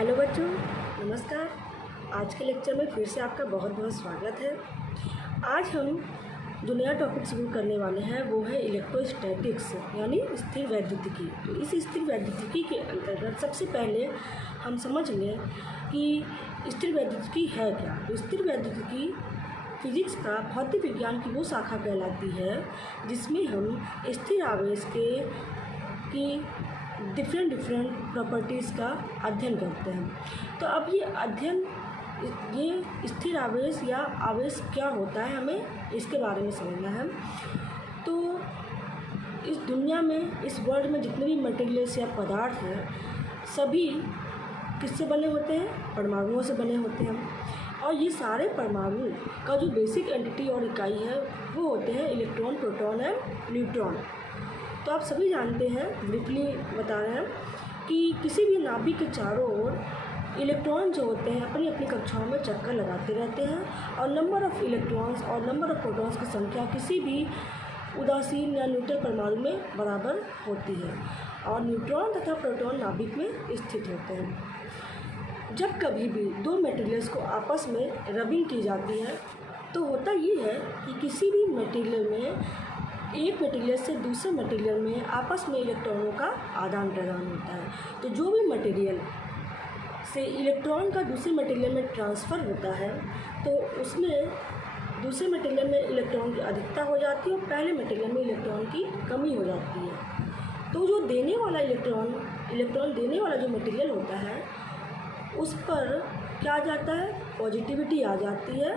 Hello बच्चों, नमस्कार। आज के लेक्चर में फिर से आपका बहुत बहुत स्वागत है। आज हम जो नया टॉपिक शुरू करने वाले हैं वो है इलेक्ट्रोस्टैटिक्स यानी स्थिर वैद्युतिकी। तो इस स्थिर वैद्युतिकी के अंतर्गत सबसे पहले हम समझ लें कि स्थिर वैद्युतिकी है क्या। तो स्थिर वैद्युतिकी फिजिक्स का भौतिक विज्ञान की वो शाखा कहलाती है जिसमें हम स्थिर आवेश की डिफरेंट प्रॉपर्टीज़ का अध्ययन करते हैं। तो अब ये स्थिर आवेश या आवेश क्या होता है, हमें इसके बारे में समझना है। तो इस दुनिया में, इस वर्ल्ड में जितने भी मटेरियल्स या पदार्थ हैं सभी किससे बने होते हैं? परमाणुओं से बने होते हैं। और ये सारे परमाणु का जो बेसिक एंटिटी और इकाई है वो होते हैं इलेक्ट्रॉन, प्रोटॉन एंड न्यूट्रॉन। तो आप सभी जानते हैं, ब्रीफली बता रहे हैं कि किसी भी नाभिक के चारों ओर इलेक्ट्रॉन जो होते हैं अपनी अपनी कक्षाओं में चक्कर लगाते रहते हैं और नंबर ऑफ़ इलेक्ट्रॉन्स और नंबर ऑफ़ प्रोटॉन्स की संख्या किसी भी उदासीन या न्यूट्रल परमाणु में बराबर होती है और न्यूट्रॉन तथा प्रोटॉन नाभिक में स्थित होते हैं। जब कभी भी दो मटेरियल्स को आपस में रबिंग की जाती है तो होता ये है कि किसी भी मटेरियल में एक मटेरियल से दूसरे मटेरियल में आपस में इलेक्ट्रॉनों का आदान प्रदान होता है। तो जो भी मटेरियल से इलेक्ट्रॉन का दूसरे मटेरियल में ट्रांसफ़र होता है तो उसमें दूसरे मटेरियल में इलेक्ट्रॉन की अधिकता हो जाती है और पहले मटेरियल में इलेक्ट्रॉन की कमी हो जाती है। तो जो देने वाला इलेक्ट्रॉन देने वाला जो मटेरियल होता है उस पर क्या आ जाता है? पॉजिटिविटी आ जाती है,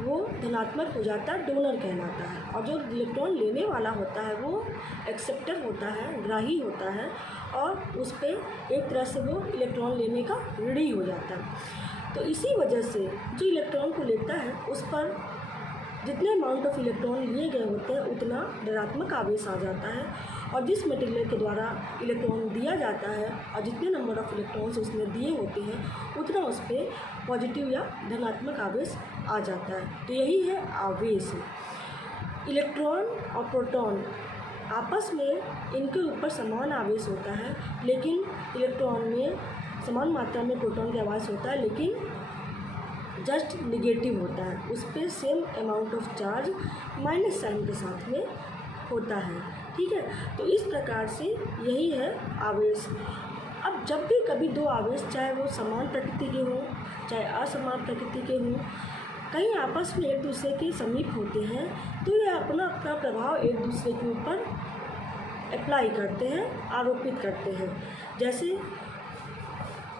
वो धनात्मक हो जाता है, डोनर कहलाता है। और जो इलेक्ट्रॉन लेने वाला होता है वो एक्सेप्टर होता है, ग्राही होता है और उस पर एक तरह से वो इलेक्ट्रॉन लेने का ऋणी हो जाता है। तो इसी वजह से जो इलेक्ट्रॉन को लेता है उस पर जितने अमाउंट ऑफ इलेक्ट्रॉन लिए गए होते हैं उतना ऋणात्मक आवेश आ जाता है और जिस मटेरियल के द्वारा इलेक्ट्रॉन दिया जाता है और जितने नंबर ऑफ़ इलेक्ट्रॉन्स उसने दिए होते हैं उतना उस पर पॉजिटिव या धनात्मक आवेश आ जाता है। तो यही है आवेश। इलेक्ट्रॉन और प्रोटॉन आपस में इनके ऊपर समान आवेश होता है, लेकिन इलेक्ट्रॉन में समान मात्रा में प्रोटॉन का आवेश होता है लेकिन जस्ट निगेटिव होता है। उस पर same amount of charge minus sign के साथ में होता है। ठीक है, तो इस प्रकार से यही है आवेश। अब जब भी कभी दो आवेश, चाहे वो समान प्रकृति के हों चाहे असमान प्रकृति के हों, कहीं आपस में एक दूसरे के समीप होते हैं तो ये अपना प्रभाव एक दूसरे के ऊपर अप्लाई करते हैं, आरोपित करते हैं। जैसे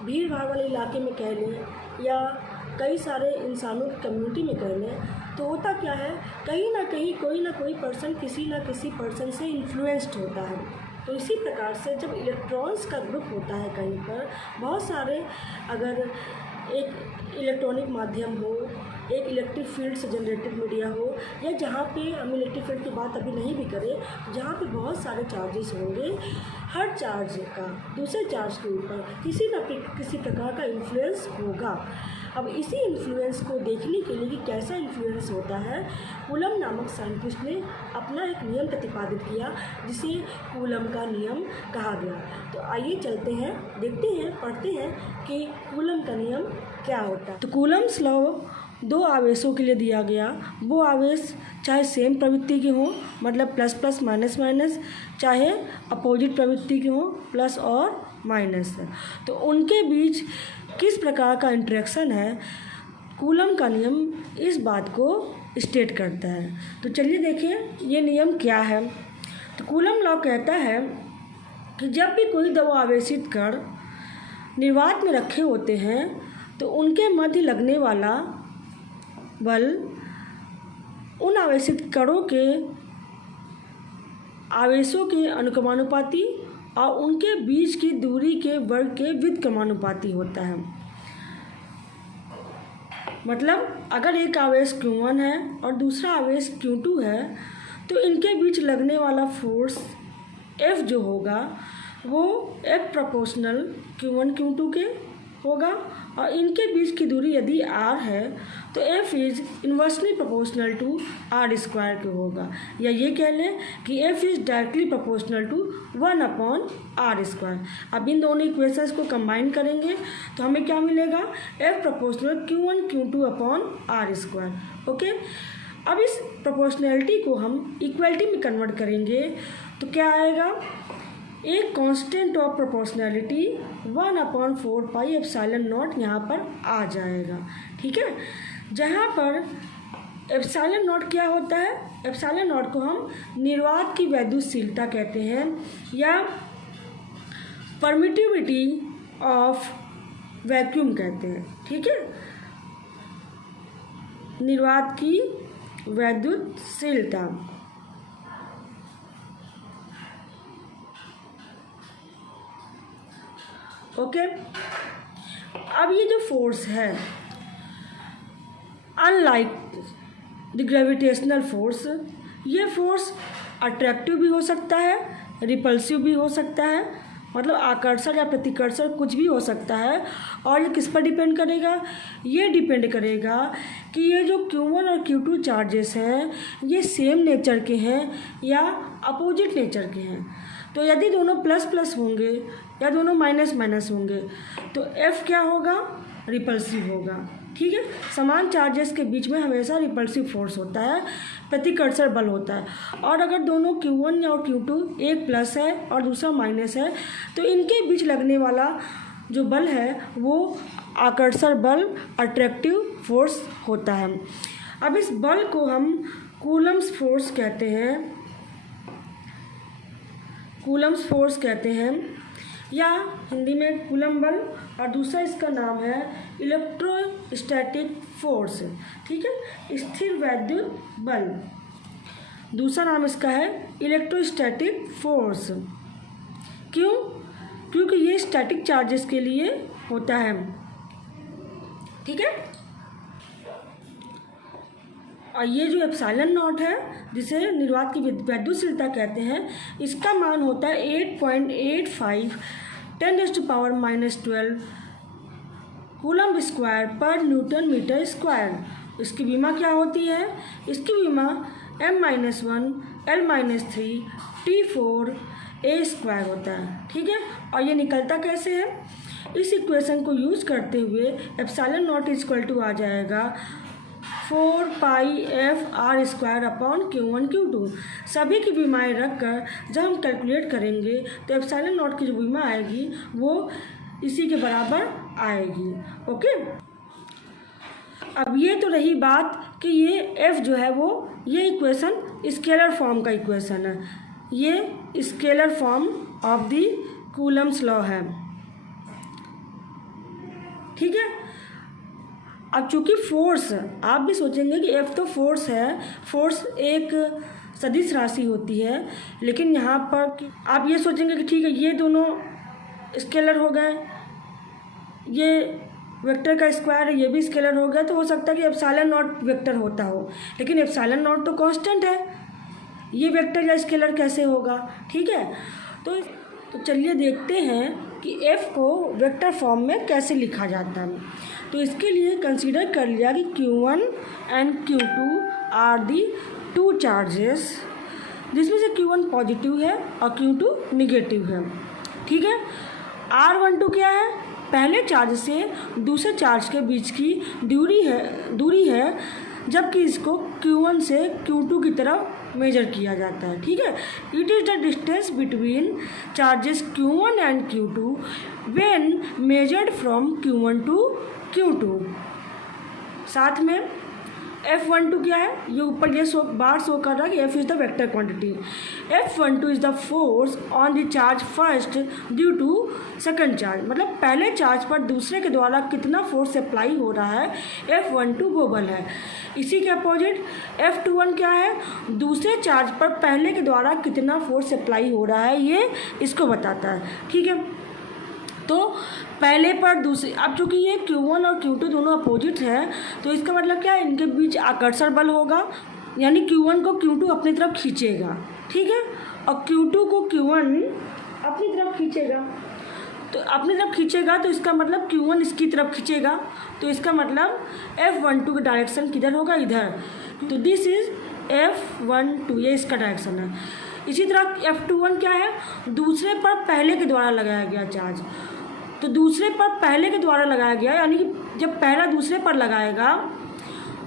भीड़ भाड़ वाले इलाके में कह लें या कई सारे इंसानों की कम्युनिटी में कह लें तो होता क्या है, कहीं ना कहीं कोई ना कोई पर्सन किसी ना किसी पर्सन से इन्फ्लुएंस्ड होता है। तो इसी प्रकार से जब इलेक्ट्रॉन्स का ग्रुप होता है कहीं पर, बहुत सारे, अगर एक इलेक्ट्रॉनिक माध्यम हो, एक इलेक्ट्रिक फील्ड से जनरेटेड मीडिया हो, या जहाँ पे हम इलेक्ट्रिक फील्ड की बात अभी नहीं भी करें, जहाँ पे बहुत सारे चार्जेस होंगे, हर चार्ज का दूसरे चार्ज के ऊपर किसी न किसी प्रकार का इन्फ्लुएंस होगा। अब इसी इन्फ्लुएंस को देखने के लिए कि कैसा इन्फ्लुएंस होता है, कूलम नामक साइंटिस्ट ने अपना एक नियम प्रतिपादित किया जिसे कूलम का नियम कहा गया। तो आइए चलते हैं, देखते हैं, पढ़ते हैं कि कूलम का नियम क्या होता है। तो कूलम्स लॉ दो आवेशों के लिए दिया गया। वो आवेश चाहे सेम प्रवृत्ति के हों, मतलब प्लस प्लस माइनस माइनस, चाहे अपोजिट प्रवृत्ति के हों, प्लस और माइनस, तो उनके बीच किस प्रकार का इंटरेक्शन है, कूलम का नियम इस बात को स्टेट करता है। तो चलिए देखें ये नियम क्या है। तो कूलम लॉ कहता है कि जब भी कोई दो आवेशित कण निर्वात में रखे होते हैं तो उनके मध्य लगने वाला बल उन आवेशित कणों के आवेशों के अनुक्रमानुपाती और उनके बीच की दूरी के वर्ग के व्युत्क्रमानुपाती होता है। मतलब अगर एक आवेश Q1 है और दूसरा आवेश Q2 है तो इनके बीच लगने वाला फोर्स F जो होगा वो F प्रोपोर्शनल Q1 Q2 के होगा और इनके बीच की दूरी यदि r है तो f is inversely proportional to r square के होगा, या ये कह लें कि f is directly proportional to 1/r square. अब इन दोनों इक्वेशंस को कंबाइन करेंगे तो हमें क्या मिलेगा, f proportional q1 q2/r square. Okay, अब इस प्रोपोर्शनैलिटी को हम इक्वलिटी में कन्वर्ट करेंगे तो क्या आएगा, एक constant of proportionality 1/4 pi epsilon not यहाँ पर आ जाएगा। ठीक है, जहाँ पर एप्सिलॉन नॉट क्या होता है, एप्सिलॉन नॉट को हम निर्वात की वैद्युतशीलता कहते हैं या परमिटिविटी ऑफ वैक्यूम कहते हैं। ठीक है, निर्वात की वैद्युतशीलता। ओके, अब ये जो फोर्स है, अनलाइक द ग्रेविटेशनल फोर्स, ये फोर्स अट्रैक्टिव भी हो सकता है, रिपल्सिव भी हो सकता है, मतलब आकर्षण या प्रतिकर्षण कुछ भी हो सकता है। और ये किस पर डिपेंड करेगा, ये डिपेंड करेगा कि ये जो Q1 और Q2 चार्जेस हैं ये सेम नेचर के हैं या अपोजिट नेचर के हैं। तो यदि दोनों प्लस प्लस होंगे या दोनों माइनस माइनस होंगे तो F क्या होगा, रिपल्सिव होगा। ठीक है, समान चार्जेस के बीच में हमेशा रिपल्सिव फोर्स होता है, प्रतिकर्षण बल होता है। और अगर दोनों Q1 और Q2 एक प्लस है और दूसरा माइनस है तो इनके बीच लगने वाला जो बल है वो आकर्षण बल, अट्रैक्टिव फोर्स होता है। अब इस बल को हम कूलम्ब्स फोर्स कहते हैं, कूलम्ब्स फोर्स कहते हैं या हिंदी में कूलम्ब बल, और दूसरा इसका नाम है इलेक्ट्रोस्टैटिक फोर्स। ठीक है, स्थिर वैद्युत बल, दूसरा नाम इसका है इलेक्ट्रोस्टैटिक फोर्स। क्यों, क्योंकि ये स्टैटिक चार्जेस के लिए होता है। ठीक है, और ये जो एप्सिलॉन नॉट है जिसे निर्वात की वैद्युतशीलता कहते हैं, इसका मान होता है 8.85 10⁻⁻12 कूलम्ब स्क्वायर पर न्यूटन मीटर स्क्वायर। इसकी विमा क्या होती है, इसकी विमा m-1 l-3 T4 a square होता है। ठीक है, और ये निकलता कैसे है, इस इक्वेशन को यूज़ करते हुए एप्सिलॉन नॉट इक्वल टू आ जाएगा 4 पाई f r square upon Q1 Q2। सभी की विमाएँ रख कर जब हम कैलकुलेट करेंगे तो एप्सिलॉन नॉट की जो विमा आएगी वो इसी के बराबर आएगी। ओके, अब ये तो रही बात कि ये f जो है वो, ये इक्वेशन स्केलर फॉर्म का इक्वेशन है, ये scalar form of the Coulomb's law है। ठीक है, अब चूँकि फोर्स, आप भी सोचेंगे कि F तो फोर्स है, फोर्स एक सदिश राशि होती है, लेकिन यहाँ पर आप ये सोचेंगे कि ठीक है ये दोनों स्केलर हो गए, ये वेक्टर का स्क्वायर है, ये भी स्केलर हो गया, तो हो सकता है कि एप्सिलॉन नॉट वेक्टर होता हो, लेकिन एप्सिलॉन नॉट तो कांस्टेंट है, ये वेक्टर या स्केलर कैसे होगा। ठीक है, तो चलिए देखते हैं कि F को वेक्टर फॉर्म में कैसे लिखा जाता है। तो इसके लिए कंसीडर कर लिया कि Q1 and Q2 are the two charges, जिसमें से Q1 पॉजिटिव है और Q2 निगेटिव है। ठीक है, R12 क्या है, पहले चार्ज से दूसरे चार्ज के बीच की दूरी है, जबकि इसको Q1 से Q2 की तरफ मेजर किया जाता है। ठीक है, it is the distance between charges Q1 and Q2 when measured from Q1 to Q2। साथ में F12 क्या है, ये ऊपर ये बार शो कर रहा है कि F is the vector quantity. F12 is the force on the charge first due to second charge, मतलब पहले चार्ज पर दूसरे के द्वारा कितना फोर्स अप्लाई हो रहा है, F12 वो बल है। इसी के अपोजिट F21 क्या है, दूसरे चार्ज पर पहले के द्वारा कितना फोर्स अप्लाई हो रहा है, ये इसको बताता है। ठीक है, तो पहले पर दूसरे, अब चूँकि ये Q1 और Q2 दोनों अपोजिट है तो इसका मतलब क्या है, इनके बीच आकर्षण बल होगा, यानी Q1 को Q2 अपनी तरफ खींचेगा। ठीक है, और Q2 को Q1 अपनी तरफ खींचेगा। तो अपनी तरफ खींचेगा तो इसका मतलब Q1 इसकी तरफ खींचेगा, तो इसका मतलब F12 का डायरेक्शन किधर होगा, इधर। तो दिस इज़ F12, ये इसका डायरेक्शन है। इसी तरह F21 क्या है, दूसरे पर पहले के द्वारा लगाया गया चार्ज। तो दूसरे पर पहले के द्वारा लगाया गया, यानी कि जब पहला दूसरे पर लगाएगा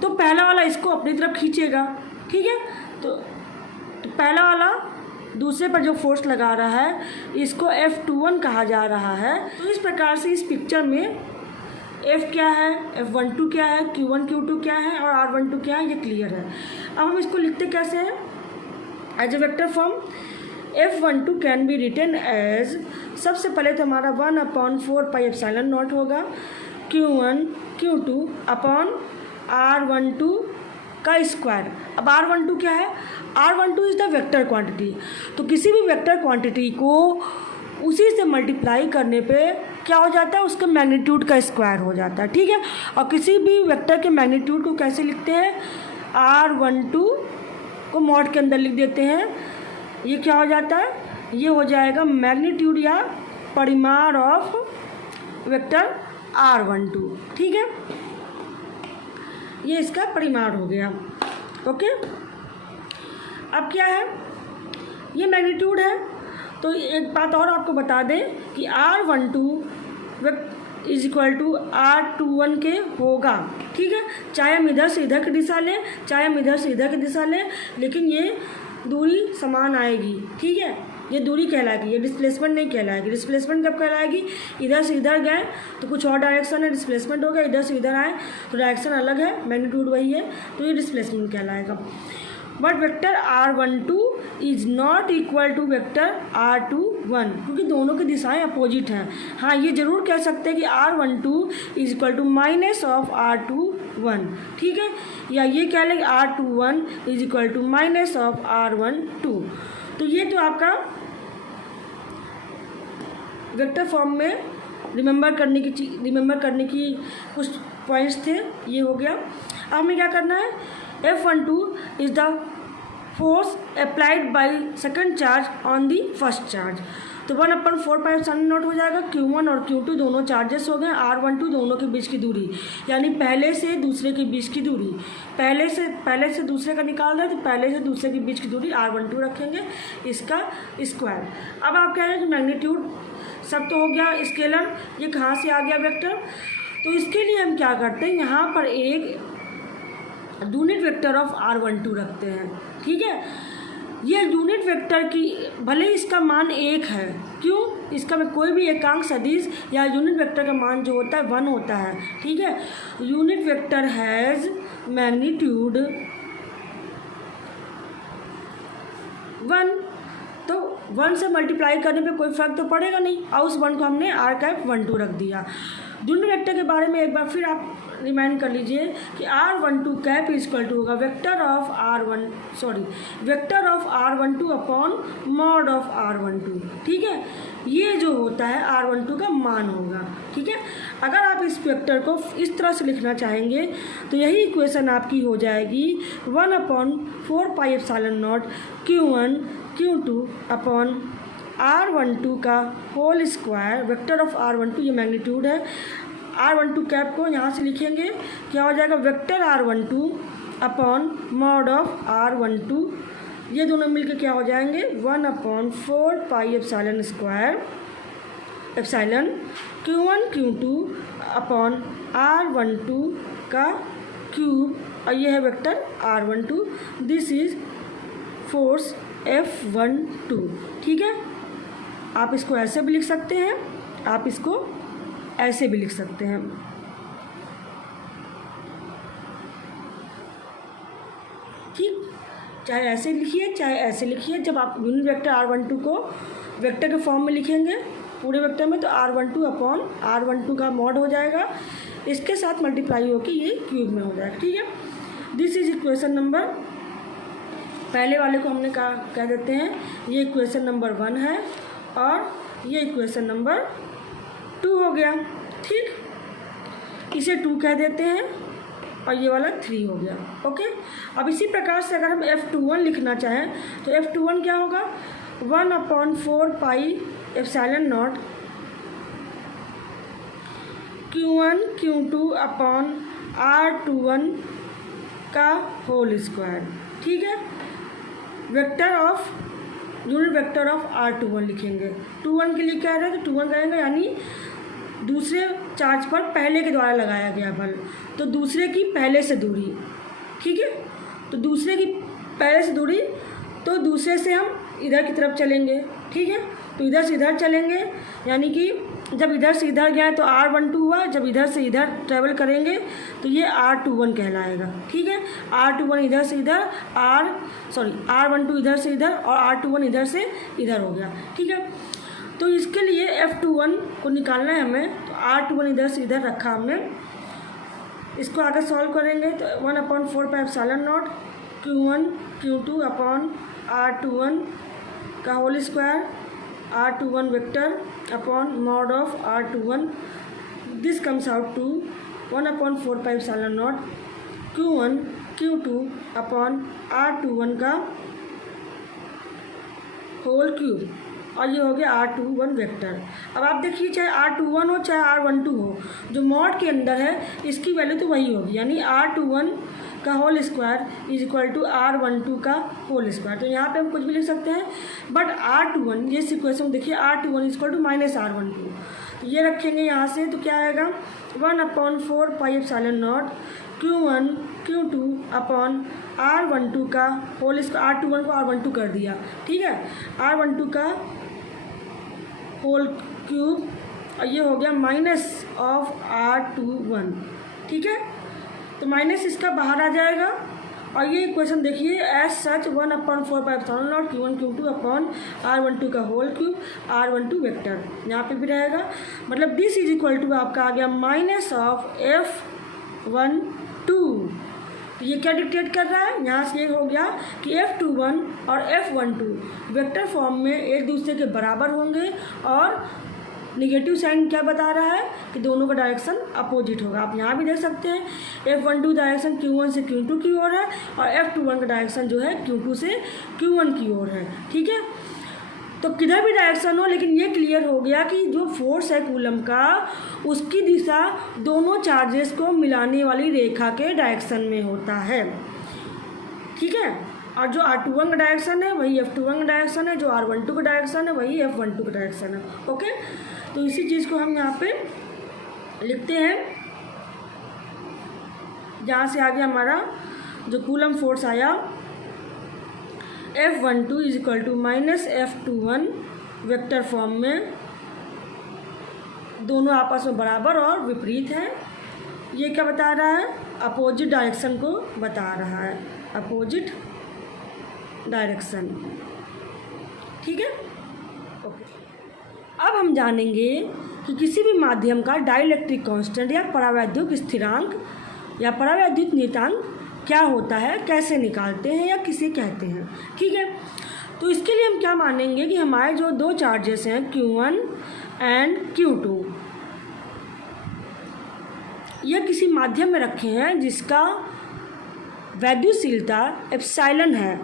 तो पहला वाला इसको अपनी तरफ खींचेगा, ठीक है। तो पहला वाला दूसरे पर जो फोर्स लगा रहा है इसको F21 कहा जा रहा है। तो इस प्रकार से इस पिक्चर में F क्या है, F12 क्या है, Q1 Q2 क्या है और R12 क्या है, ये क्लियर है। अब हम इसको लिखते कैसे हैं, as a vector form. F12 can be written as, सबसे पहले तो हमारा 1/4πε0 होगा Q1 Q2 अपॉन R12 का स्क्वायर। अब R12 क्या है, R12 is the vector quantity. तो किसी भी वेक्टर क्वांटिटी को उसी से मल्टीप्लाई करने पे क्या हो जाता है, उसका मैग्नीट्यूड का स्क्वायर हो जाता है, ठीक है। और किसी भी वेक्टर के मैग्नीट्यूड को कैसे लिखते हैं, R12 को मॉड के अंदर लिख देते हैं। ये क्या हो जाता है, ये हो जाएगा मैग्नीट्यूड या परिमाण ऑफ वेक्टर R12, ठीक है। ये इसका परिमाण हो गया, ओके। अब क्या है, ये मैग्नीट्यूड है। तो एक बात और आपको बता दें कि R12 is equal to R21 के होगा, ठीक है। चाहे हम इधर से इधर की दिशा लें, चाहे हम इधर से इधर की दिशा लें, लेकिन ये दूरी समान आएगी, ठीक है। ये दूरी कहलाएगी, ये डिस्प्लेसमेंट नहीं कहलाएगी। डिस्प्लेसमेंट कब कहलाएगी, इधर से इधर गए तो कुछ और डायरेक्शन है, डिस्प्लेसमेंट हो गया। इधर से इधर आए तो डायरेक्शन अलग है, मैग्नीट्यूड वही है, तो ये डिस्प्लेसमेंट कहलाएगा। But vector R12 is not equal to vector R21, क्योंकि दोनों की दिशाएं अपोजिट हैं। हाँ, ये जरूर कह सकते हैं कि R12 is equal to minus of R21, ठीक है। या ये कह लें R21 is equal to minus of R12। तो ये तो आपका वेक्टर फॉर्म में रिमेंबर करने की कुछ पॉइंट्स थे, ये हो गया। अब हमें क्या करना है, F12 is the force applied by second charge on the first charge. तो 1/4πε0 हो जाएगा। Q1 और Q2 दोनों चार्जेस हो गए, R12 दोनों के बीच की दूरी, यानी पहले से दूसरे के बीच की दूरी। पहले से दूसरे का निकाल रहे हैं तो पहले से दूसरे के बीच की दूरी R12 रखेंगे, इसका स्क्वायर। अब आप कह रहे हैं कि मैग्नीट्यूड सब तो हो गया, स्केलर ये कहाँ से आ गया वेक्टर। तो इसके लिए हम क्या करते हैं, यहाँ पर एक यूनिट वेक्टर ऑफ R12 रखते हैं, ठीक है। ये यूनिट वेक्टर की भले ही इसका मान 1 है, क्यों, इसका में कोई भी एकांक सदिश या यूनिट वेक्टर का मान जो होता है 1 होता है, ठीक है। यूनिट वेक्टर हैज़ मैग्नीट्यूड 1, तो 1 से मल्टीप्लाई करने पे कोई फर्क तो पड़ेगा नहीं, और उस 1 को हमने R12 रख दिया। यूनिट वेक्टर के बारे में एक बार फिर आप रिमाइंड कर लीजिए कि R12 कैप इक्वल टू होगा vector of R12 upon mod of R12, ठीक है। ये जो होता है R12 का मान होगा, ठीक है। अगर आप इस वेक्टर को इस तरह से लिखना चाहेंगे तो यही इक्वेशन आपकी हो जाएगी 1/4πε0 Q1 Q2 अपॉन R12 का whole square, vector of R12 ये मैग्नीट्यूड है। R12 कैप को यहाँ से लिखेंगे, क्या हो जाएगा, vector R12 upon mod of R12, ये दोनों मिलके क्या हो जाएंगे 1/4πε² epsilon Q1 Q2 upon R12 का क्यूब, और ये है vector R12। This is force F12, ठीक है। आप इसको ऐसे भी लिख सकते हैं, आप इसको ऐसे भी लिख सकते हैं, ठीक। चाहे ऐसे लिखिए चाहे ऐसे लिखिए। जब आप यूनिट वेक्टर R12 को वेक्टर के फॉर्म में लिखेंगे पूरे वेक्टर में, तो R12 अपॉन R12 का मॉड हो जाएगा, इसके साथ मल्टीप्लाई होकर ये क्यूब में हो जाएगा, ठीक है। दिस इज इक्वेशन नंबर, पहले वाले को हमने कह देते हैं ये इक्वेशन नंबर 1 है, और ये इक्वेशन नंबर 2 हो गया, ठीक। इसे 2 कह देते हैं और ये वाला 3 हो गया, ओके। अब इसी प्रकार से अगर हम F21 लिखना चाहें तो F21 क्या होगा, 1/4πε0 Q1 Q2 अपॉन R21 का होल स्क्वायर। ठीक है, vector of unit vector of R21 लिखेंगे। 21 के लिए क्या है, तो 21 करेंगे यानी दूसरे चार्ज पर पहले के द्वारा लगाया गया बल, तो दूसरे की पहले से दूरी। ठीक है, तो दूसरे की पहले से दूरी, तो दूसरे से हम इधर की तरफ चलेंगे। ठीक है, तो इधर से इधर चलेंगे, यानी कि जब इधर से इधर गया तो R12 हुआ, जब इधर से इधर ट्रेवल करेंगे तो ये R21 कहलाएगा। ठीक है, R21 इधर से इधर, R12 इधर से इधर और R21 इधर से इधर हो गया। ठीक है, तो इसके लिए F21 को निकालना है हमें, तो R21 इधर से इधर रखा हमने। इसको आगे सॉल्व करेंगे तो 1/4πε0 Q1 Q2 अपॉन R21 का whole square, R21 vector upon mod of R21, this comes out to 1/4πε0 Q1 Q2 upon R21 का होल क्यूब, और ये हो गया R21 वेक्टर। अब आप देखिए, चाहे R21 हो चाहे R12 हो, जो मॉड के अंदर है इसकी वैल्यू तो वही होगी, यानी R21 का whole square is equal to R12 का होल स्क्वायर। तो यहाँ पे हम कुछ भी लिख सकते हैं, बट R21 ये इक्वेशन देखिए, R21 is equal to -R12, तो ये रखेंगे यहाँ से, तो क्या आएगा 1/4πε0 Q1 Q2 अपॉन R12 का होल स्क्वायर, R21 को R12 कर दिया। ठीक है, R12 का होल क्यूब, और ये हो गया माइनस ऑफ R21। ठीक है, तो माइनस इसका बाहर आ जाएगा, और ये इक्वेशन देखिए as such 1/4πε0 Q1 Q2 upon R12 का होल क्यूब, R12 वेक्टर यहाँ पे भी रहेगा, मतलब दिस इज इक्वल टू आपका आ गया माइनस ऑफ F12। तो ये क्या डिक्टेट कर रहा है, यहाँ से ये हो गया कि F21 और F12 वेक्टर फॉर्म में एक दूसरे के बराबर होंगे, और निगेटिव साइन क्या बता रहा है कि दोनों का डायरेक्शन अपोजिट होगा। आप यहाँ भी देख सकते हैं F12 डायरेक्शन Q1 से Q2 की ओर है, और F21 का डायरेक्शन जो है Q2 से Q1 की ओर है। ठीक है, तो किधर भी डायरेक्शन हो, लेकिन ये क्लियर हो गया कि जो फोर्स है कूलम का, उसकी दिशा दोनों चार्जेस को मिलाने वाली रेखा के डायरेक्शन में होता है। ठीक है, और जो R21 का डायरेक्शन है वही F21 का डायरेक्शन है, जो R12 का डायरेक्शन है वही F12 का डायरेक्शन है। ओके, तो इसी चीज़ को हम यहाँ पे लिखते हैं, जहाँ से आगे हमारा जो कूलम फोर्स आया F12 is equal to minus F21 vector form में, दोनों आपस में बराबर और विपरीत है। ये क्या बता रहा है, अपोजिट डायरेक्शन को बता रहा है, अपोजिट डायरेक्शन। ठीक है, ओके। अब हम जानेंगे कि किसी भी माध्यम का डाइलेक्ट्रिक कांस्टेंट या परावैद्युत स्थिरांक या परावैद्युत नियतांक क्या होता है, कैसे निकालते हैं या किसे कहते हैं। ठीक है, तो इसके लिए हम क्या मानेंगे कि हमारे जो दो चार्जेस हैं Q1 एंड Q2, यह किसी माध्यम में रखे हैं जिसका वैद्युशीलता एप्सिलॉन है।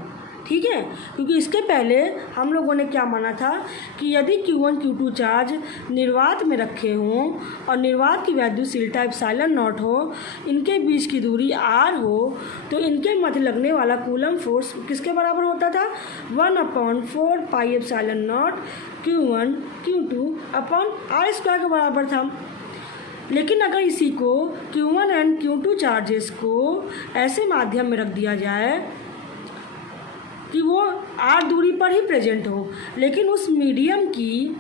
ठीक है, क्योंकि इसके पहले हम लोगों ने क्या माना था कि यदि Q1 Q2 चार्ज निर्वात में रखे हों और निर्वात की वैद्युशीलता एप्सिलॉन नॉट हो, इनके बीच की दूरी r हो, तो इनके मध्य लगने वाला कूलम फोर्स किसके बराबर होता था, 1/4πε0 Q1 Q2 upon r square के बराबर था। लेकिन अगर इसी को Q1 एंड Q2 चार्जेस को ऐसे माध्यम में रख दिया जाए कि वो r दूरी पर ही प्रेजेंट हो, लेकिन उस मीडियम की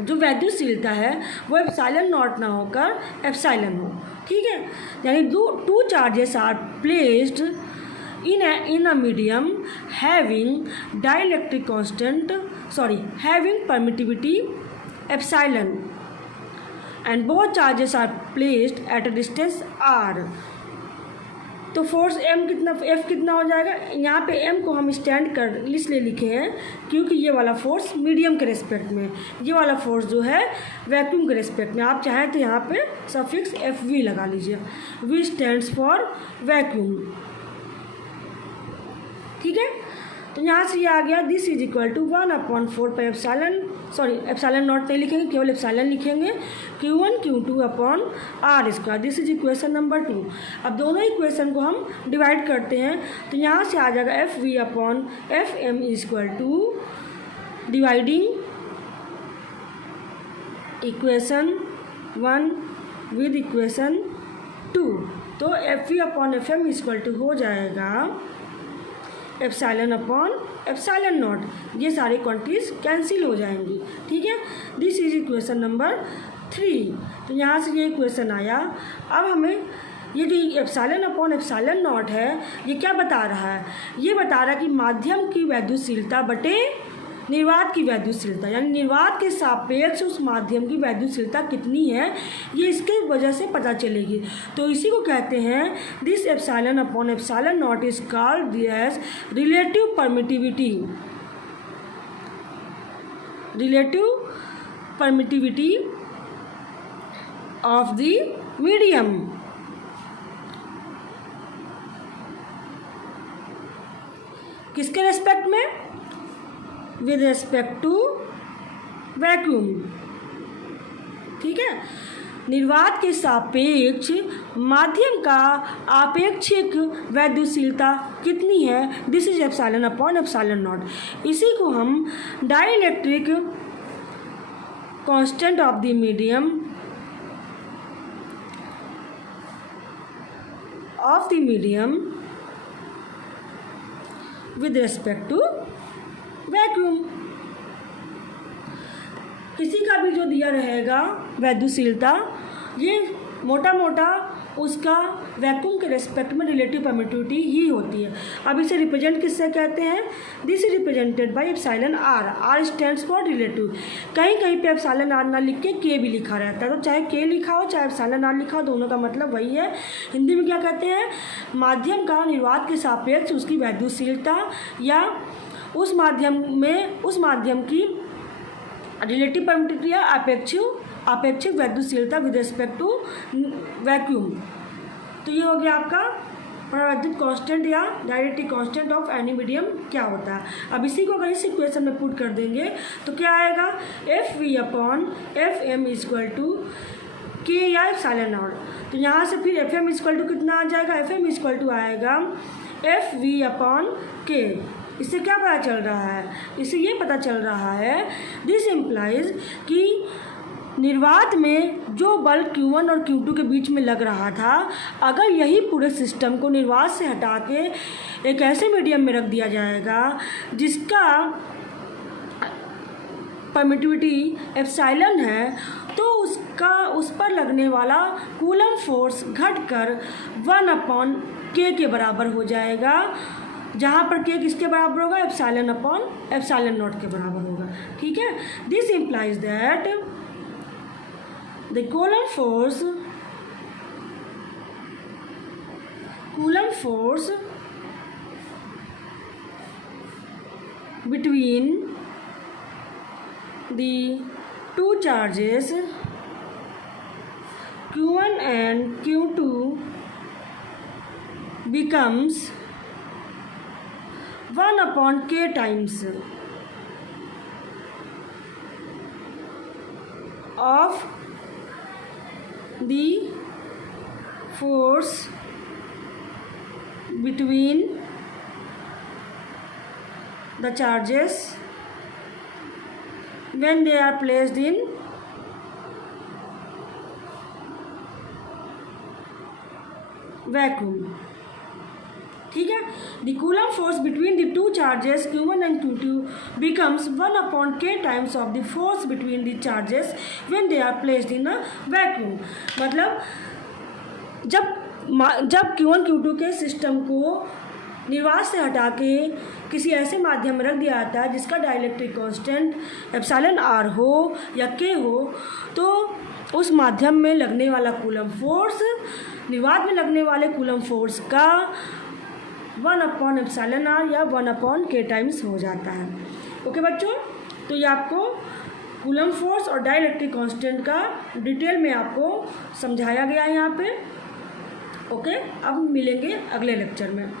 जो वैद्युशीलता है वो एप्सिलॉन नॉट ना होकर एप्सिलॉन हो। ठीक है, यानी two charges are placed in a medium having dielectric constant, having permittivity epsilon, and both charges are placed at a distance r। तो फोर्स m कितना, F कितना हो जाएगा, यहाँ पे m को हम स्टैंड कर इसलिए लिखे हैं क्योंकि ये वाला फोर्स मीडियम के रेस्पेक्ट में, ये वाला फोर्स जो है वैक्यूम के रेस्पेक्ट में। आप चाहें तो यहाँ पे सफिक्स FV लगा लीजिए, V स्टैंड्स फॉर वैक्यूम। ठीक है, तो यहाँ से ये आ गया this is equal to 1/4πε0 sorry epsilon not नहीं लिखेंगे, केवल एप्सिलॉन लिखेंगे, Q1 Q2 upon R square. This is equation number 2। अब दोनों इक्वेशन को हम डिवाइड करते हैं तो यहाँ से आ जाएगा F V upon F M equal to dividing equation 1 with equation 2। तो F V upon F M equal to हो जाएगा एप्सिलॉन अपॉन एप्सिलॉन नॉट। ये सारी क्वांटिटीज कैंसिल हो जाएंगी, ठीक है। This is equation number 3। तो यहाँ से ये इक्वेशन आया। अब हमें ये जो एप्सिलॉन अपॉन एप्सिलॉन नॉट है ये क्या बता रहा है, ये बता रहा है कि माध्यम की वैद्युशीलता बटे निर्वात की वैद्युशीलता, यानी निर्वात के सापेक्ष उस माध्यम की वैद्युशीलता कितनी है ये इसके वजह से पता चलेगी। तो इसी को कहते हैं this epsilon upon epsilon naught is called as relative permittivity. Relative permittivity of the medium. किसके रेस्पेक्ट में? विद रेस्पेक्ट टू वैक्यूम, ठीक है। निर्वात के सापेक्ष माध्यम का आपेक्षिक वैद्युशीलता कितनी है? This is epsilon upon epsilon naught. इसी को हम dielectric constant of the medium with respect to vacuum. किसी का भी जो दिया रहेगा वैद्युशीलता, ये मोटा मोटा उसका वैक्यूम के रेस्पेक्ट में रिलेटिव परमिटिविटी ही होती है। अब इसे रिप्रेजेंट किससे कहते हैं? This is represented by epsilon R. R stands for relative. कहीं कहीं पे एप्सिलॉन आर ना लिख के के भी लिखा रहता है, तो चाहे के लिखा हो चाहे एप्सिलॉन आर लिखा हो, दोनों का मतलब वही है। हिंदी में क्या कहते हैं? माध्यम का निर्वात के सापेक्ष उसकी वैद्युशीलता या उस माध्यम की रिलेटिव परमिटिविटी या आपेक्षिक वैद्युशीलता विद रिस्पेक्ट टू वैक्यूम। तो ये हो गया आपका परावैद्युत कांस्टेंट या dielectric constant of any medium क्या होता है। अब इसी को अगर इस इक्वेशन में पुट कर देंगे तो क्या आएगा? F V upon F M equal to K या एप्सिलॉन नॉट। तो यहाँ से फिर एफ एम इक्वल टू कितना आ जाएगा? एफ एम इक्वल टू आएगा एफ वी अपॉन के। इससे क्या पता चल रहा है? इससे ये पता चल रहा है दिस इम्प्लाइज कि निर्वात में जो बल Q1 और Q2 के बीच में लग रहा था, अगर यही पूरे सिस्टम को निर्वात से हटा के एक ऐसे मीडियम में रख दिया जाएगा जिसका परमिटिविटी एप्सिलॉन है, तो उस पर लगने वाला कूलम फोर्स घटकर 1/k के बराबर हो जाएगा, जहाँ पर k किसके बराबर होगा? एप्सिलॉन अपॉन एप्सिलॉन नॉट के बराबर होगा, ठीक है। This implies that the coulomb force between the two charges Q1 and Q2 becomes 1/k times of the force between the charges when they are placed in vacuum, ठीक है। The Coulomb force between the two charges Q1 and Q2 becomes 1/k times of the force between the charges when they are placed in a vacuum। मतलब जब Q1 Q2 के system को निर्वात से हटा के किसी ऐसे माध्यम में रख दिया जाता है जिसका डाइलेक्ट्रिक कांस्टेंट एप्सिलॉन आर हो या के हो, तो उस माध्यम में लगने वाला कूलम फोर्स निर्वात में लगने वाले कूलम फोर्स का 1/एप्सिलॉन या 1/k टाइम्स हो जाता है। ओके बच्चों, तो ये आपको कूलम फोर्स और डाइलेक्ट्रिक कांस्टेंट का डिटेल में आपको समझाया गया है यहाँ पे। ओके, अब मिलेंगे अगले लेक्चर में।